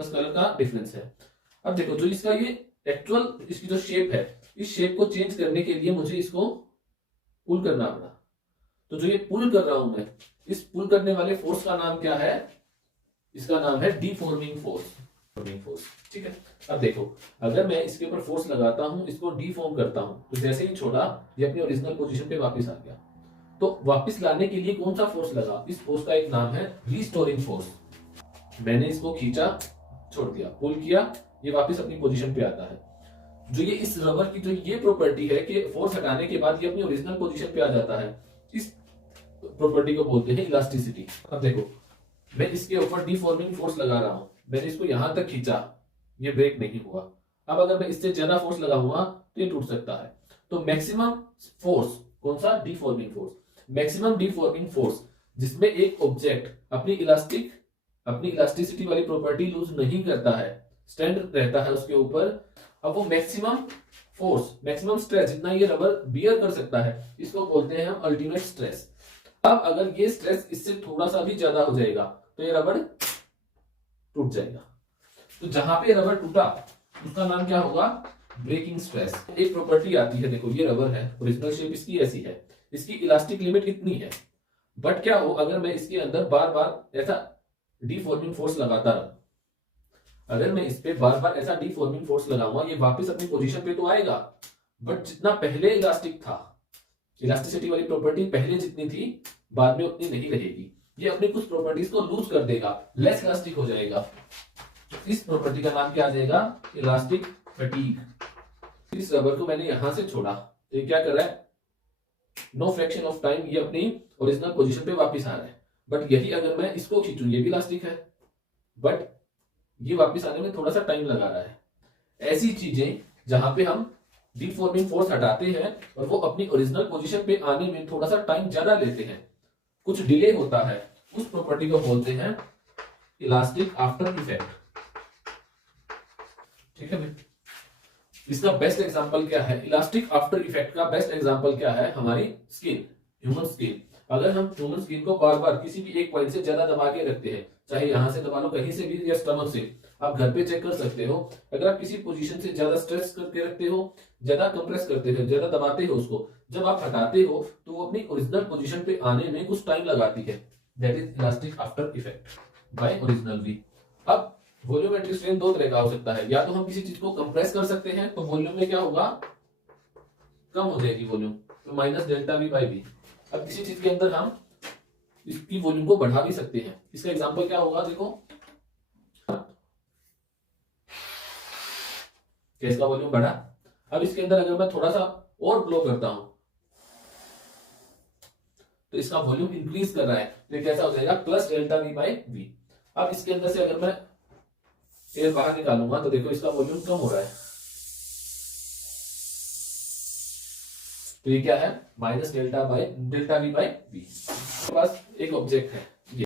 बस कलर का डिफरेंस है। अब देखो जो इसका ये एक्चुअल इसकी जो शेप है, इस शेप को चेंज करने के लिए मुझे इसको पुल करना पड़ा। तो जो ये पुल कर रहा हूं मैं, इस पुल करने वाले फोर्स का नाम क्या है? इसका नाम है डीफॉर्मिंग फोर्स। फोर्स, ठीक है। अब देखो अगर मैं इसके ऊपर फोर्स लगाता हूं, इसको डीफॉर्म करता हूं, तो जैसे ही छोड़ा ये अपनी ओरिजिनल पोजीशन पे वापस आ गया। तो वापस लाने के लिए कौन सा फोर्स लगा? इस फोर्स का एक नाम है रीस्टोरिंग फोर्स। मैंने इसको खींचा, छोड़ दिया, पुल किया, ये वापस अपनी पोजीशन पे आता है। जो ये इस रबर की जो ये प्रॉपर्टी है कि फोर्स हटाने के बाद ये अपनी ओरिजिनल पोजीशन पे आ जाता है, इस प्रॉपर्टी को बोलते हैं इलास्टिसिटी। अब देखो मैं इसके ऊपर डीफॉर्मिंग फोर्स लगा रहा हूं, मैंने इसको यहां तक खींचा, ये ब्रेक नहीं हुआ। अब अगर मैं इससे ज्यादा फोर्स लगाऊंगा तो ये टूट सकता है। तो मैक्सिमम फोर्स कौन सा? डीफॉर्मिंग फोर्स। मैक्सिमम डीफॉर्मिंग फोर्स जिसमें एक ऑब्जेक्ट अपनी इलास्टिसिटी वाली प्रॉपर्टी लूज नहीं करता है, स्टैंड रहता है उसके ऊपर। अब वो मैक्सिमम फोर्स, मैक्सिमम स्ट्रेस जितना ये रबर बियर कर सकता है, इसको बोलते हैं हम अल्टीमेट स्ट्रेस। अब अगर ये स्ट्रेस इससे थोड़ा सा भी ज्यादा हो जाएगा तो ये रबर टूट जाएगा। तो जहां पे रबर टूटा उसका नाम क्या होगा? Breaking stress. एक प्रॉपर्टी आती है, देखो ये रबर है, ओरिजिनल शेप इसकी ऐसी है, इसकी इलास्टिक लिमिट इतनी है। बट क्या हो अगर मैं इसके अंदर बार बार ऐसा डीफॉर्मिंग फोर्स लगाता रहा, अगर मैं इस पे बार बार ऐसा डीफॉर्मिंग फोर्स लगाऊंगा, ये वापस अपनी पोजीशन पे तो आएगा, बट जितना पहले इलास्टिक था, इलास्टिसिटी वाली प्रॉपर्टी पहले जितनी थी बाद में उतनी नहीं रहेगी। ये अपनी कुछ प्रॉपर्टीज को लूज कर देगा, लेस इलास्टिक हो जाएगा। इस प्रॉपर्टी का नाम क्या आ जाएगा? Elastic fatigue. इस रबर को मैंने यहां से छोड़ा तो ये क्या कर रहा है? नो फ्रैक्शन ऑफ टाइम ये अपनी ओरिजिनल पोजीशन पे वापस आ रहा है। बट यही अगर मैं इसको खींचूं, ये भी इलास्टिक है, बट ये वापस आने में थोड़ा सा टाइम लगा रहा है। ऐसी चीजें जहां पे हम डीफॉर्मिंग फोर्स हटाते हैं और वो अपनी ओरिजिनल पोजीशन पे आने में थोड़ा सा टाइम ज्यादा लेते हैं, कुछ डिले होता है, उस प्रॉपर्टी को बोलते हैं इलास्टिक आफ्टर इफेक्ट। ठीक है भाई। इसका बेस्ट एग्जांपल क्या है? इलास्टिक आफ्टर इफेक्ट का बेस्ट एग्जांपल क्या है? हमारी स्किन, ह्यूमन स्किन। अगर हम ह्यूमन स्किन को बार बार किसी भी एक पॉइंट से ज्यादा दबा के रखते हैं, चाहे यहां से दबा लो, कहीं से भी, या स्टमक से, आप घर पे चेक कर सकते हो। अगर आप किसी पोजीशन से ज्यादा स्ट्रेस करके रखते हो, ज्यादा कंप्रेस करते हो, ज्यादा दबाते हो उसको, जब आप हटाते हो तो वो अपनी ओरिजिनल पोजीशन पे आने में कुछ टाइम लगाती है। That is elastic after effect by original V. अब वॉल्यूमेट्रिक स्ट्रेन दो तरह का हो सकता है, या तो हम किसी चीज को कंप्रेस कर सकते हैं तो वॉल्यूम में क्या होगा? कम हो जाएगी वॉल्यूम, तो minus delta V by V. अब किसी चीज के अंदर हम इसकी वॉल्यूम को बढ़ा भी सकते हैं। इसका एग्जांपल क्या होगा? देखो गैस का वॉल्यूम बढ़ा, अब इसके अंदर अगर मैं थोड़ा सा और ब्लो करता हूं तो इसका वॉल्यूम इंक्रीज कर रहा है, तो ये कैसा हो जाएगा? Plus delta V by V. अब इसके अंदर से अगर मैं एयर बाहर निकालूंगा तो देखो इसका वॉल्यूम कम हो रहा है, तो ये क्या है? Minus delta V by V. पास एक ऑब्जेक्ट है,